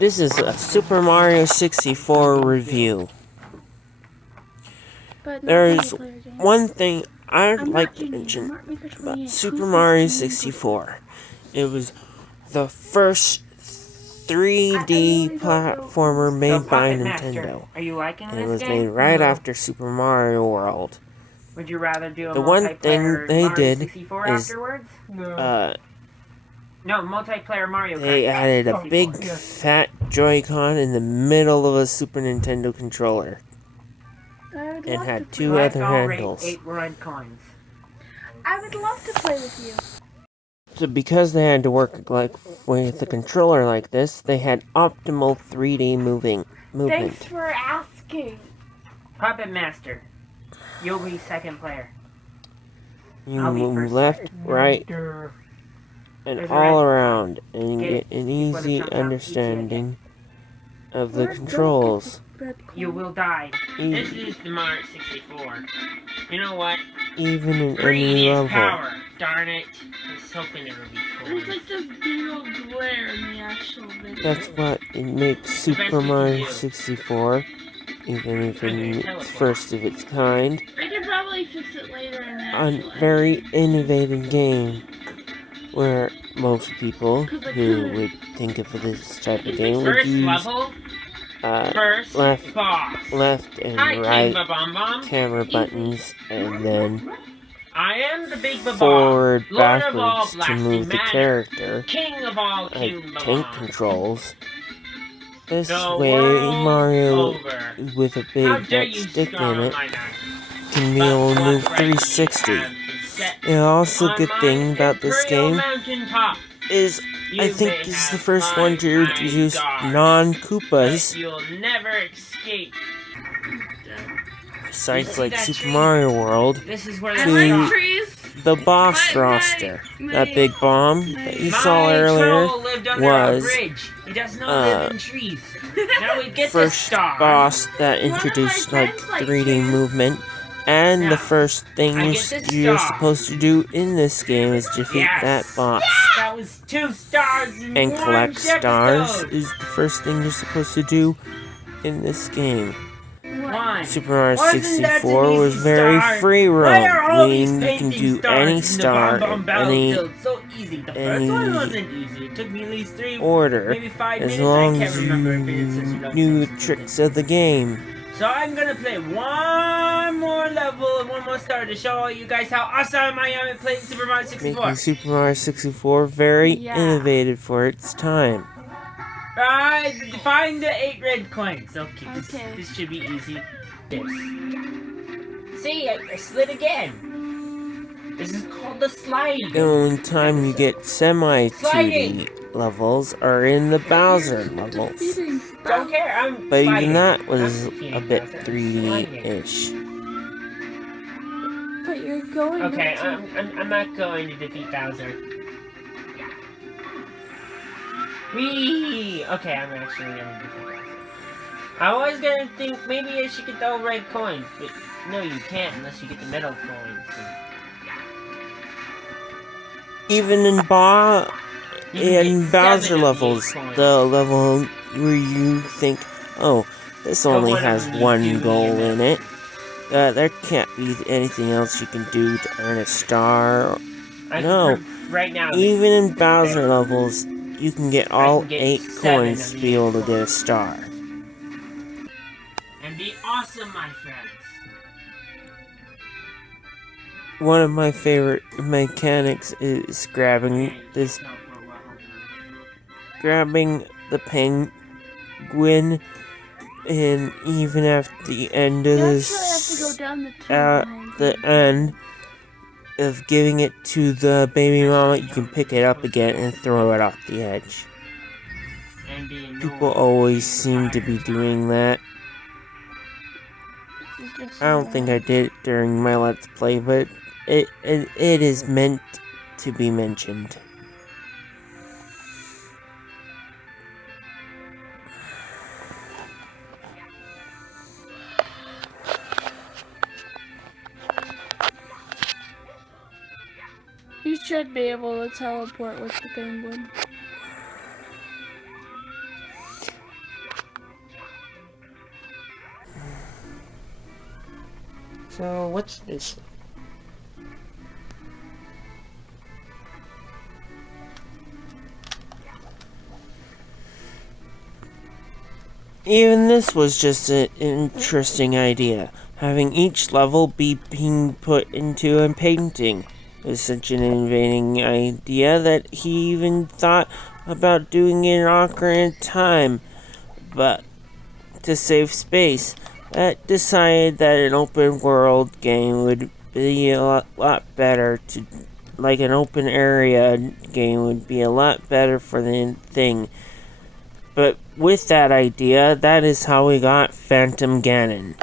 This is a Super Mario 64 review. There's one thing I'd like to mention about Super Mario 64. It was the first 3D platformer made by Nintendo. Are you liking And it this was game? made right after Super Mario World. Would you rather do a The one thing they Mario did 64 is afterwards? No, multiplayer Mario Kart. they added a 64. big fat Joy-Con in the middle of a Super Nintendo controller. And had two other handles. 8 red coins. I would love to play with you. So because they had to work like with a controller like this, they had optimal 3D movement. Thanks for asking. Puppet Master. You'll be second player. You I'll be move first left, player. right, and There's a all red around, and you Get get it. an Before the easy jump out, understanding of the controls. You will die. This E- is the Mario 64. You know what? even in Green any is level. power. Darn it. I was hoping it would be There's cool. like this big old glare in the actual video. That's what it makes Super Mario 64, even if it's first of its kind, I could probably fix it later in the a actual very innovative game. Where most people who would think of this type of game would First use level, first left boss. and Hi, right King Bomb. camera buttons, and then I am the Big Baba, forward, Lord of all backwards to blasting move the magic, character, King of all like King tank Baba. controls. This The way, world's Mario over. with a How big dare red you stick scar in it my knife? can be But able to what move right do you 360. have to set And also, on good my thing about this Imperial game mountaintop? is I You think may this is the have first one to climbed my introduce guard, non-Koopas, but you'll never escape. besides You see like that Super tree? Mario World, This is where I to- they like stop. trees. the boss My- roster. my- That big bomb that you saw My earlier troll lived under was a bridge. He does not live in trees. Now he gets a first star. boss that One of my introduced like friends like 3D trees. movement, and Now, the first thing I get this you're star. supposed to do in this game is defeat Yes. that boss. That was 2 stars in And one collect stars episode. is the first thing you're supposed to do in this game. One. Super Mario Wasn't that 64 an was easy very star? free Why roam, are all these meaning you can painting do stars any in the star Bomb in Bomb any Battlefield? So easy. The first one wasn't easy. It took me at least 3, order, maybe 5 as minutes. long I can't as you remember if it's such a long knew time the since tricks I of the game. So I'm gonna play one more level and one more star to show you guys how awesome I am at playing Super Mario 64. Making Super Mario 64 very Yeah. innovative for its time. Find the 8 red coins. Okay, Okay. this should be easy. This. See, I slid again. This is called the slide. The only time you get semi-2D levels are in the Bowser levels. Defeating Don't care, I'm But sliding. even that was I'm defeating a bit Bowser. 3D-ish. But you're going. Okay, up to- I'm not going to defeat Bowser. Whee! Okay, I'm actually gonna defeat Bowser. I was gonna think maybe I should get the red coins, but no, you can't unless you get the metal coins. Even in You can get Bowser 7 of levels, these coins. the level where you think, oh, this only one of has them you one do goal need in it. There can't be anything else you can do to earn a star. I can No, prove right now. that even in Bowser levels, you can get all can get 8 7 coins of to the be 8 able to get a coins. star. And be awesome, my friends. One of my favorite mechanics is grabbing the penguin, and even at the end of You this, actually have to go down the tube at behind the you. end of giving it to the baby mama, you can pick it up again and throw it off the edge. And be annoying. People always seem to be doing that. This is just I don't think I did it during my Let's Play, but it is meant to be mentioned. You should be able to teleport with the penguin. So, what's this? Even this was just an interesting idea. Having each level be being put into a painting was such an innovating idea that he even thought about doing it in Ocarina of Time. But to save space, that decided that an open world game would be a lot better to, like an open area game would be a lot better for the thing. But with that idea, that is how we got Phantom Ganon.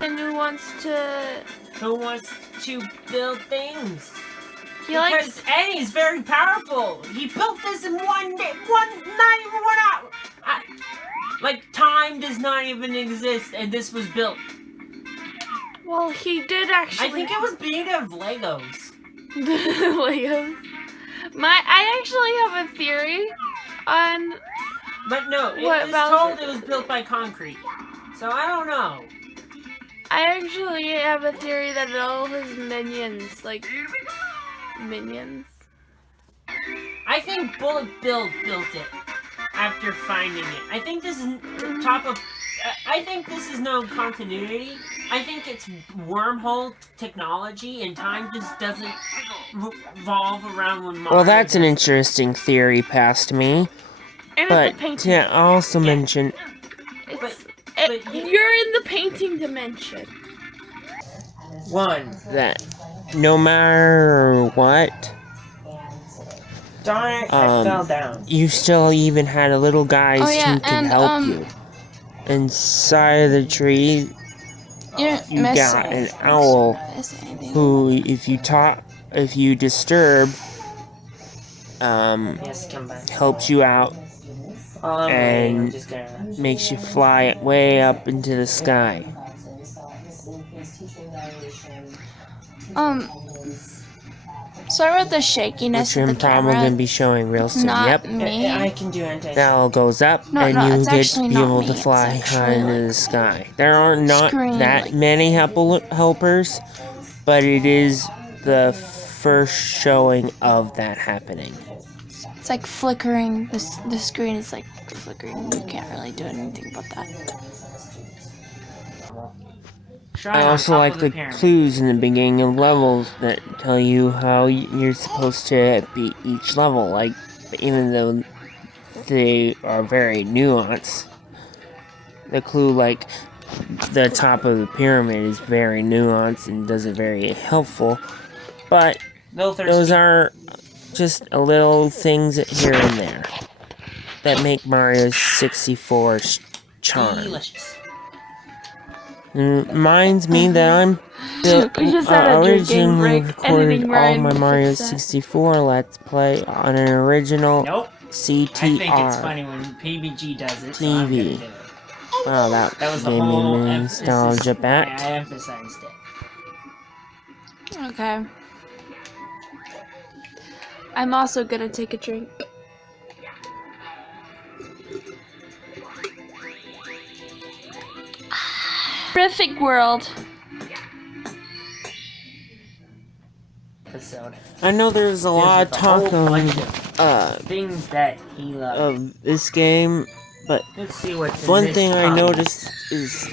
And who wants to? Who wants to build things? He Because likes. Eddie's very powerful. He built this in one day, not even 1 hour. Like, time does not even exist, and this was built. Well, he did actually. I think it was made of Legos. Legos. I actually have a theory on. But no, it What was Bowser told it did? was built by concrete. So I don't know. I actually have a theory that all his minions, like minions. I think Bullet Bill built it after finding it. I think this is top of. I think this is no continuity. I think it's wormhole technology, and time just doesn't revolve around when Mario. Well, that's an interesting theory past me. And But it's a painting. to also mention, It's, but you- you're in the painting dimension. One. that no matter what, Darn it, I I fell fell down. you still even had a little guys Oh, yeah, who could and, help you. Inside of the tree, You didn't you miss got an anything. owl Miss anything. who, if you disturb, Yes, come back. helps you out, While I'm and waiting, I'm just gonna. makes you fly way up into the sky. Sorry about the shakiness Which of I'm the probably camera. going to be showing real It's soon. not Yep. me. I can do anti. That all goes up, No, and no, you it's get to actually be not able me. to It's fly actually, high into like, the sky. There are not screen, that like- many helpers, but it is the first showing of that happening. It's like flickering. The screen is like flickering. You can't really do anything about that. I also like the clues in the beginning of levels that tell you how you're supposed to beat each level. Like, even though they are very nuanced, the clue, like the top of the pyramid, is very nuanced and does it very helpful. But those are just a little things here and there that make Mario 64's charm. Delicious. Reminds me that I'm We just had a drinking originally break, recorded editing all Ryan my to Mario fix that. 64 Let's Play on an original Nope. CTR. I think it's funny when PBG does it. So I'm TV. gonna do it. Wow, that That was the gave me whole nostalgia emphasis. back. I emphasized it. Okay. I'm also gonna take a drink. Terrific world. Episode. I know there's a lot of There's a whole talk bunch of, of things that he loves. of this game, but Let's see what's in one this thing I comic. noticed is,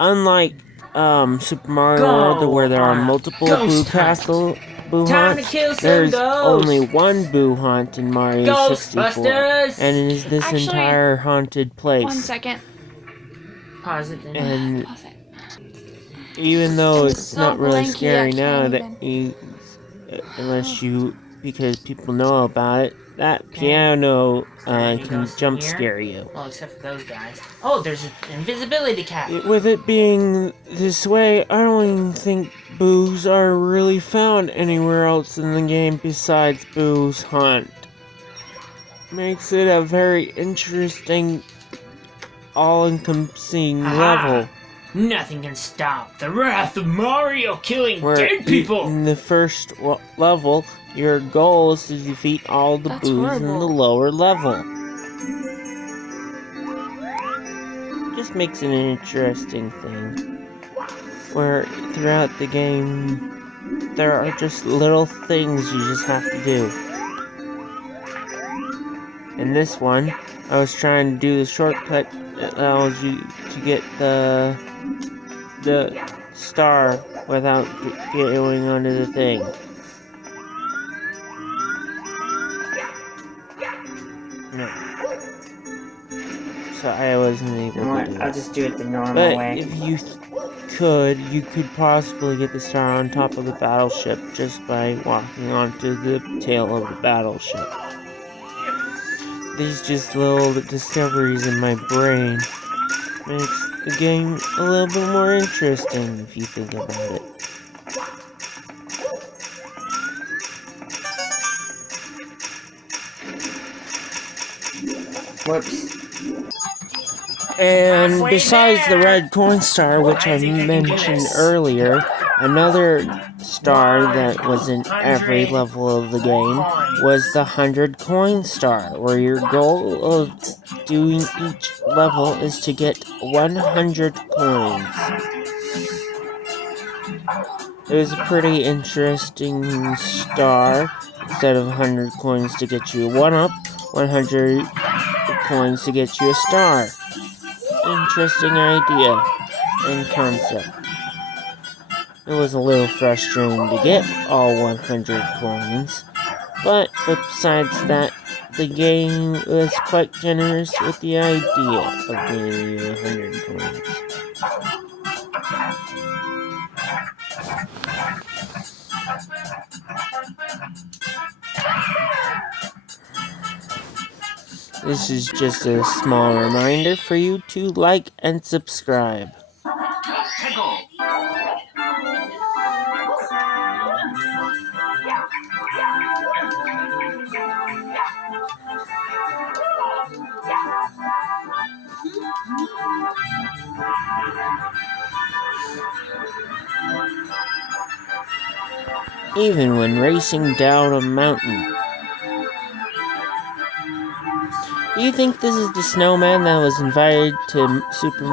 unlike Super Mario World, where there are on a multiple ghost Boo hunt. Castle Boo Time to Haunts, kill some there's ghosts. only one Boo Haunt in Mario 64, Ghostbusters! and it is this Actually, entire haunted 1 place. second. Pause it then. And Pause it. even though It's it's so not really blanky, I scary now, can't that you, unless you, because people know about it, that piano any can ghosts in jump here? scare you. Well, except for those guys. Oh, there's an invisibility cap. With it being this way, I don't even think Boos are really found anywhere else in the game besides Boo's Hunt. Makes it a very interesting, all-encompassing Aha. level. Nothing can stop the wrath of Mario killing Where dead people! in the first level, your goal is to defeat all the That's boos in the horrible. lower level. Just makes it an interesting thing. Where throughout the game, there are just little things you just have to do. In this one, I was trying to do the shortcut that allows you to get the star without going onto the thing. No. So I wasn't able You know to what? do I'll it. just do it the normal But way. if you could possibly get the star on top of the battleship just by walking onto the tail of the battleship. These just little discoveries in my brain makes the game a little bit more interesting if you think about it. Whoops. And Halfway besides the there. red coin star, which I think I can do mentioned this. earlier, another star that was in every 100 level of the game coins. was the 100 coin star, where your goal of doing each level is to get 100 coins. It was a pretty interesting star. Instead of 100 coins to get you a 1-up, 100 coins to get you a star. Interesting idea and concept. It was a little frustrating to get all 100 coins, but besides that, the game was quite generous with the idea of getting you 100 coins. This is just a small reminder for you to like and subscribe. Even when racing down a mountain. Do you think this is the snowman that was invited to Super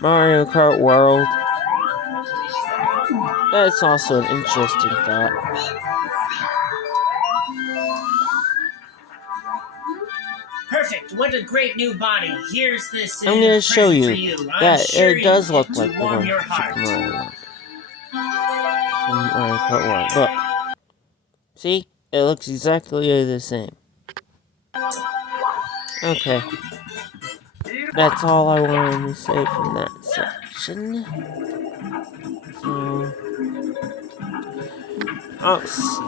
Mario Kart World? That's also an interesting thought. Perfect. What a great new body. Here's this I'm gonna show present for you I'm that sure it does look to like the warm one your from Super heart. Mario World. From Mario Kart World. Look. See? It looks exactly the same. Okay. That's all I wanted to say from that section.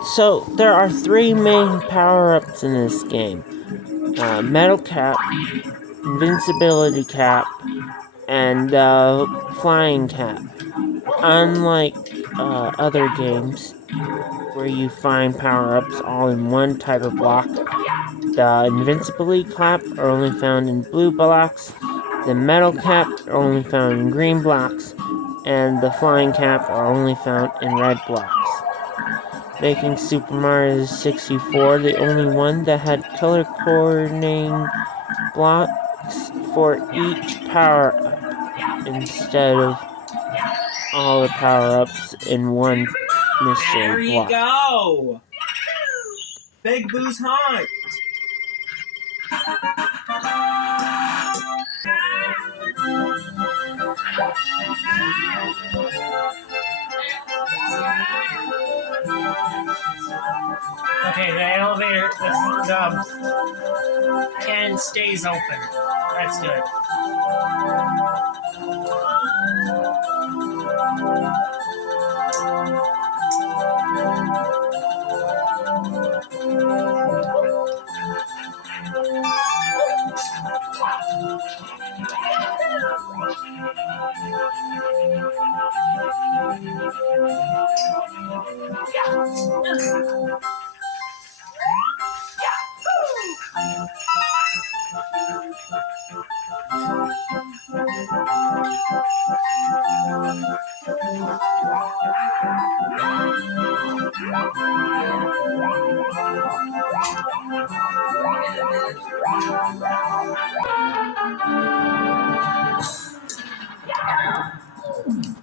So there are 3 main power-ups in this game. Metal Cap, Invincibility Cap, and Flying Cap. Unlike other games, where you find power-ups all in one type of block, the Invincibility Cap are only found in blue blocks, the Metal Cap are only found in green blocks, and the Flying Cap are only found in red blocks, making Super Mario 64 the only one that had color coordinating blocks for each power-up, instead of all the power-ups in one mystery block. There you go! Big Boo's Haunt! Okay, the elevator, the can stays open. That's good.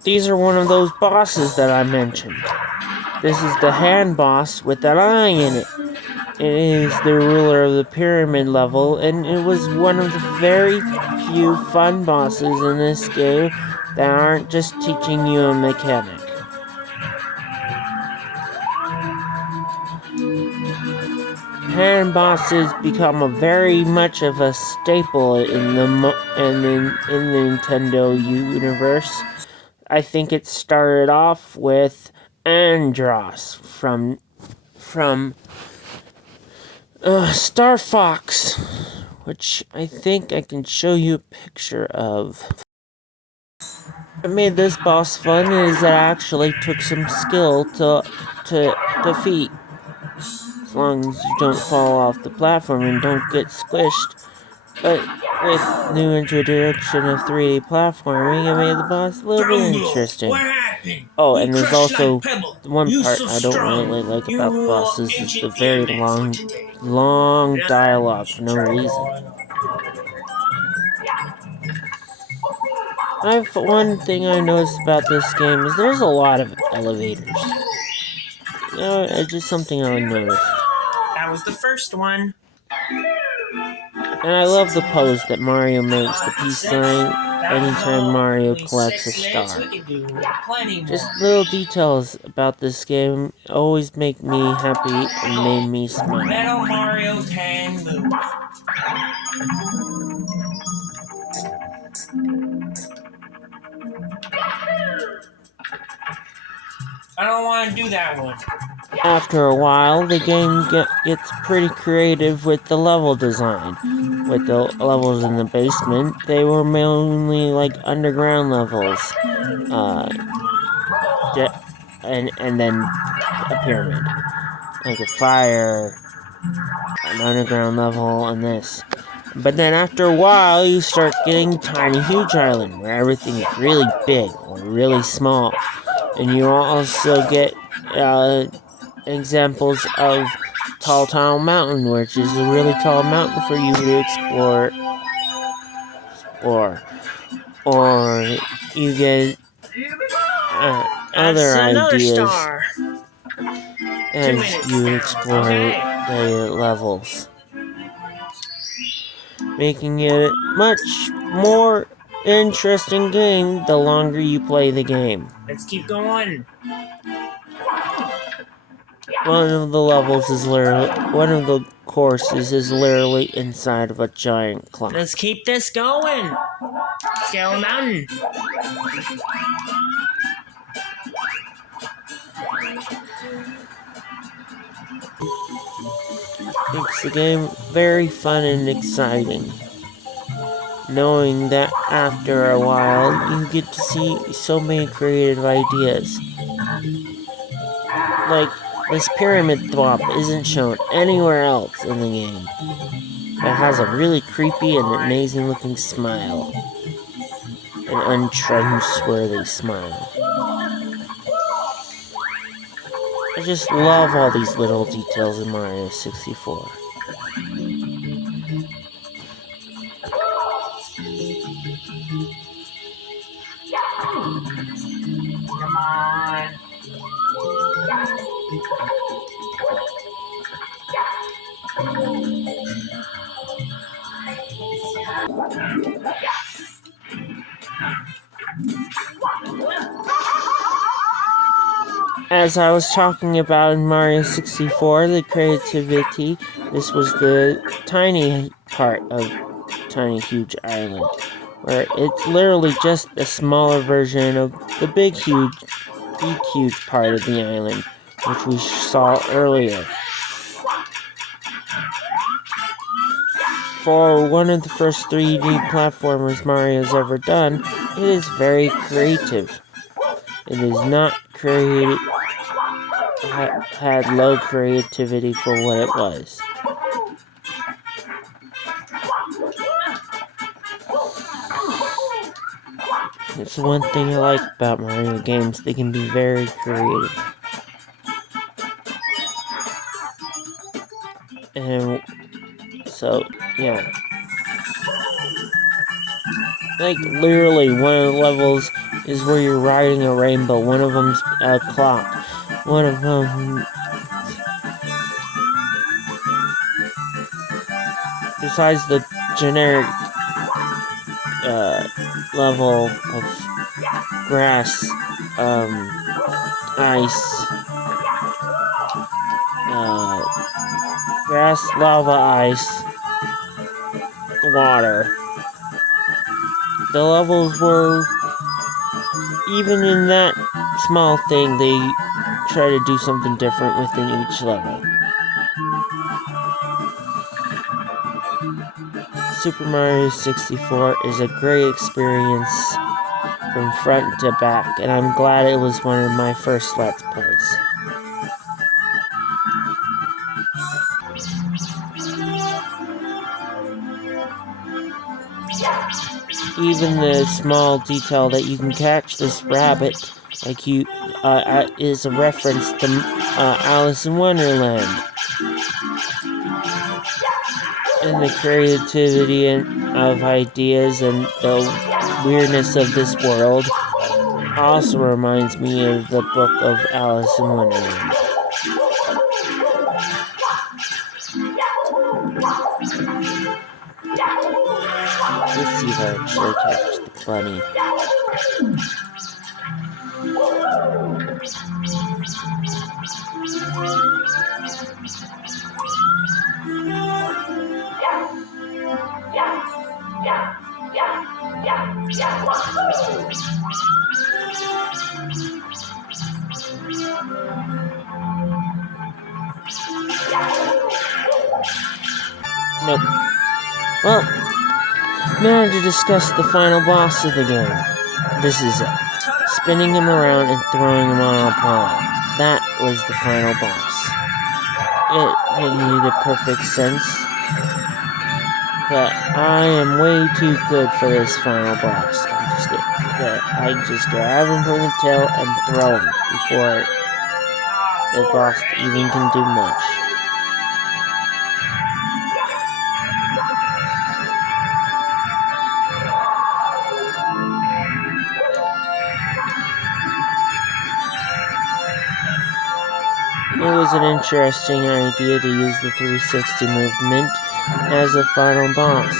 these are one of those bosses that I mentioned. This is the hand boss with an eye in it. It is the ruler of the pyramid level, and it was one of the very few fun bosses in this game that aren't just teaching you a mechanic. Hand bosses become a very much of a staple in the Nintendo universe. I think it started off with Andross from Star Fox, which I think I can show you a picture of. What made this boss fun is that it actually took some skill to defeat. As long as you don't fall off the platform and don't get squished. But with new introduction of 3D platforming, it made the boss a little bit interesting. Oh, and there's also one part I don't really like about the bosses is the very long dialogue for no reason. One thing I noticed about this game is there's a lot of elevators. You know, it's just something I noticed. That was the first one. And I love the pose that Mario makes, the peace sign, anytime Mario collects a star. Just little details about this game always make me happy and made me smile. Metal Mario can move. I don't want to do that one. After a while, the game gets pretty creative with the level design. With the levels in the basement, they were mainly like underground levels. And then a pyramid. Like a fire, an underground level, and this. But then after a while, you start getting Tiny Huge Island, where everything is really big or really small. And you also get examples of Tall Mountain, which is a really tall mountain for you to explore. Or you get other ideas as you explore the levels, making it a much more interesting game the longer you play the game. Let's keep going. One of the courses is literally inside of a giant clock. Let's keep this going. Scale Mountain. Makes the game very fun and exciting, knowing that after a while you get to see so many creative ideas. Like, this pyramid thwop isn't shown anywhere else in the game. It has a really creepy and amazing looking smile. An untrustworthy smile. I just love all these little details in Mario 64. Come on. As I was talking about in Mario 64, the creativity, this was the tiny part of Tiny Huge Island, where it's literally just a smaller version of the big huge part of the island, which we saw earlier. For one of the first 3D platformers Mario's ever done, it is very creative. It is not had low creativity for what it was. It's one thing I like about Mario games, they can be very creative. And so, yeah. Like, literally, one of the levels is where you're riding a rainbow. One of them's a clock. One of them... Besides the generic, level of grass, ice, grass, lava, ice, water. The levels were, even in that small thing, they try to do something different within each level. Super Mario 64 is a great experience from front to back, and I'm glad it was one of my first Let's Plays. Even the small detail that you can catch this rabbit, like you, is a reference to Alice in Wonderland. And the creativity of ideas and the weirdness of this world also reminds me of the book of Alice in Wonderland. Let's see if I actually catch the bunny. Nope. Well, now to discuss the final boss of the game. This is it. Spinning him around and throwing him on a pole. That was the final boss. It made perfect sense. But I am way too good for this final boss. I just grab him from the tail and throw him before the boss even can do much. It was an interesting idea to use the 360 movement as a final boss.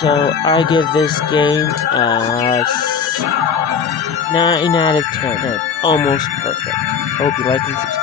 So I give this game a 9 out of 10. Almost perfect. Hope you like and subscribe.